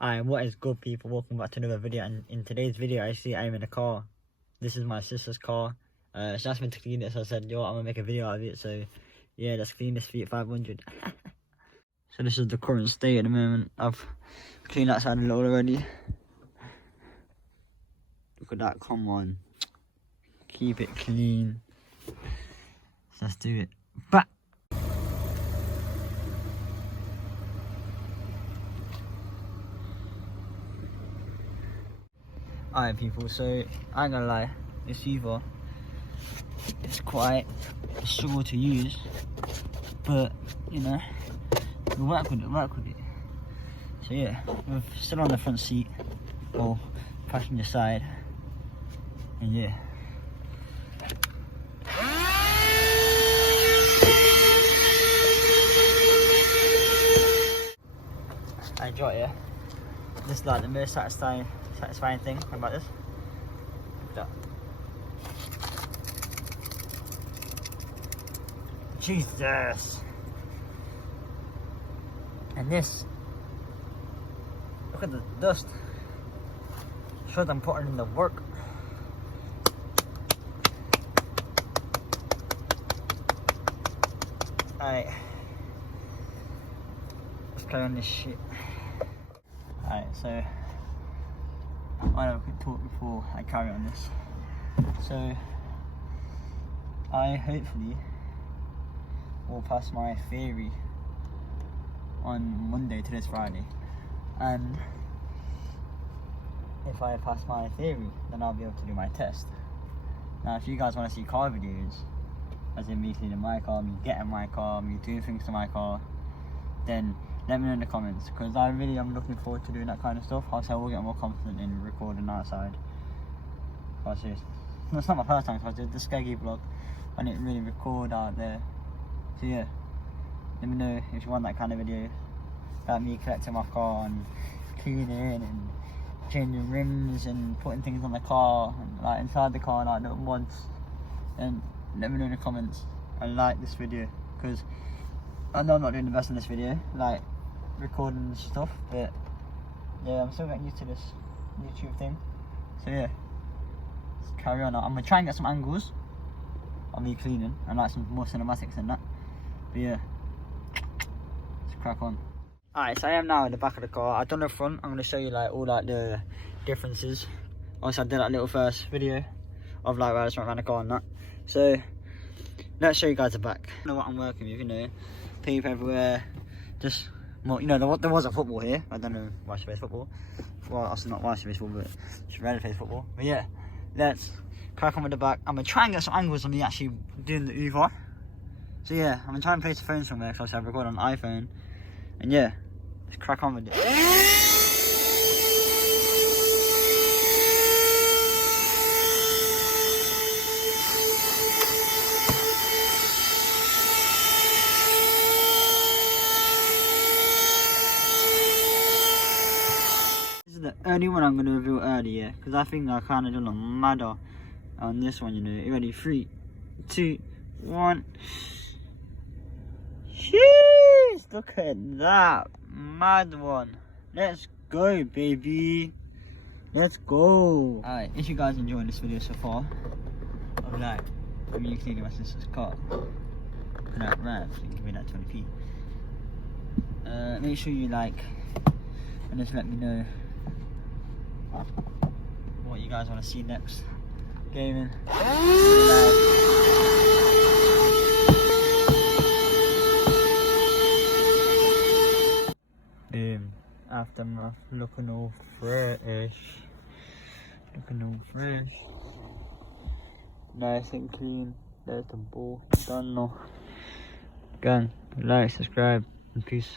Alright, what is good, people? Welcome back to another video, and in today's video I see I'm in a car. This is my sister's car. She asked me to clean it, so I said, yo, I'm gonna make a video out of it. So yeah, let's clean this Fiat 500. So this is the current state at the moment. I've cleaned outside a little already. Look at that, come on. Keep it clean. So let's do it. Bah! Alright people, so I ain't gonna lie, this Fiat it's quite a struggle to use, but you know, we'll work with it. So yeah, we're still on the front seat or passenger side, and yeah. I enjoy it, yeah. This is like the most satisfying thing about this. Look at that. Jesus! And this, look at the dust. Shows I'm putting in the work. Alright, let's carry on this shit. Alright, so I have a quick talk before I carry on this. So I hopefully will pass my theory on Monday to this Friday, and if I pass my theory, then I'll be able to do my test. Now if you guys want to see car videos, as in me cleaning my car, me getting my car, me doing things to my car, then let me know in the comments, because I really am looking forward to doing that kind of stuff. Also I will get more confident in recording outside. It's not my first time, so I did the Skeggy vlog and it really record out there. So yeah, let me know if you want that kind of video, about me collecting my car and cleaning and changing rims and putting things on the car and like inside the car, like little mods. And let me know in the comments and like this video, because I know I'm not doing the best in this video, like recording stuff, but yeah, I'm still getting used to this YouTube thing. So yeah, let's carry on. I'm gonna try and get some angles of me cleaning and like some more cinematics and that. But yeah, let's crack on. Alright, so I am now in the back of the car. I've done the front. I'm gonna show you like all like the differences. Also I did that little first video of like where I just went around the car and that. So let's show you guys the back. I know what I'm working with, you know, people everywhere, just more, you know, there was a football here. I don't know why she plays football. Well, also not why she plays football, but she rarely plays football. But yeah, let's crack on with the back. I'm gonna try and get some angles of me actually doing the Uber. So yeah, I'm gonna try and place the phone somewhere, because I record on an iPhone. And yeah, let's crack on with it. The early one I'm going to reveal early, yeah, because I think I kind of done a madder on this one, you know. You ready? 3, 2, 1. Jeez, look at that mad one. Let's go, baby. Let's go. Alright, if you guys enjoyed this video so far of like me cleaning my sister's car, put out Rav, so you can give me that 20p. Make sure you like and just let me know what you guys want to see next. Gaming. Boom. Aftermath. Looking all fresh. Looking all fresh. Nice and clean. There's the ball. Done now. Gang. Like, subscribe, and peace.